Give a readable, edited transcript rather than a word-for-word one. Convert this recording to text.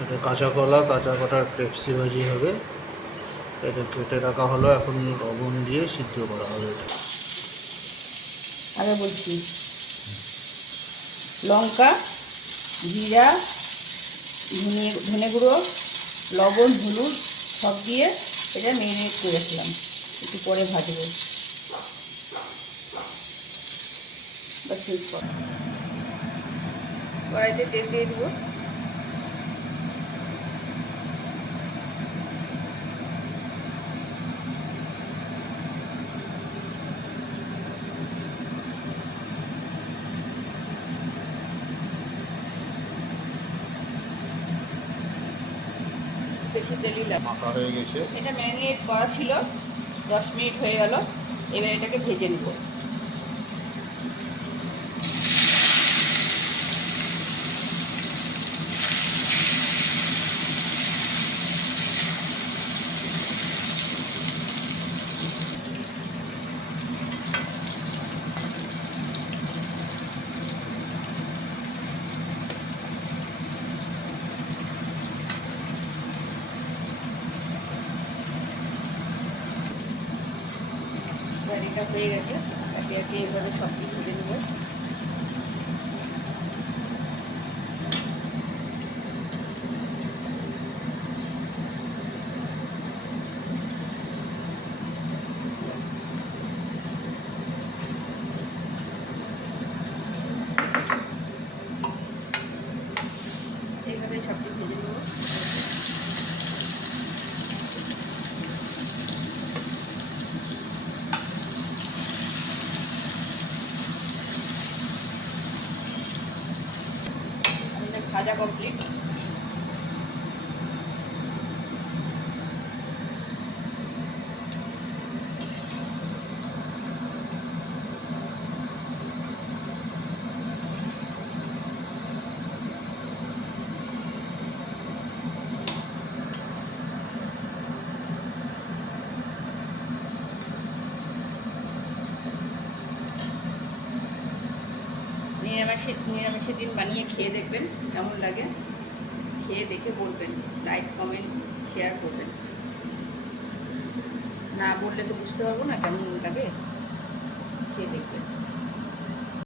এটা কাঁচা কলা, কাঁচা কলার পেপসি ভাজি হবে। এটা কেটে রাখা হলো, এখন লবণ দিয়ে সিদ্ধ করা হবে। এটা আগে বলছি, লঙ্কা, জিরা, ধনে গুঁড়ো, লবণ, হলুদ সব দিয়ে এটা মেরিনেট করে রাখলাম, একটু পরে ভাজবো। কড়াইতে তেল দিয়ে দেবো। বেশি তেলই মাখা হয়ে গেছে। এটা ম্যারিনেট করা ছিল, 10 মিনিট হয়ে গেল। এবার এটাকে ভেজে নেব। এটা হয়ে গেছে, একে একে এভাবে সব কিছু ভেজে নেব। এইভাবে সব কিছু ভেজে নেব। ভাজা কমপ্লিট। নিরামিষের দিন বানিয়ে খেয়ে দেখবেন কেমন লাগে। খেয়ে দেখে বলবেন, লাইক, কমেন্ট, শেয়ার করবেন। না বললে তো বুঝতে পারবো না কেমন লাগে, খেয়ে দেখবেন।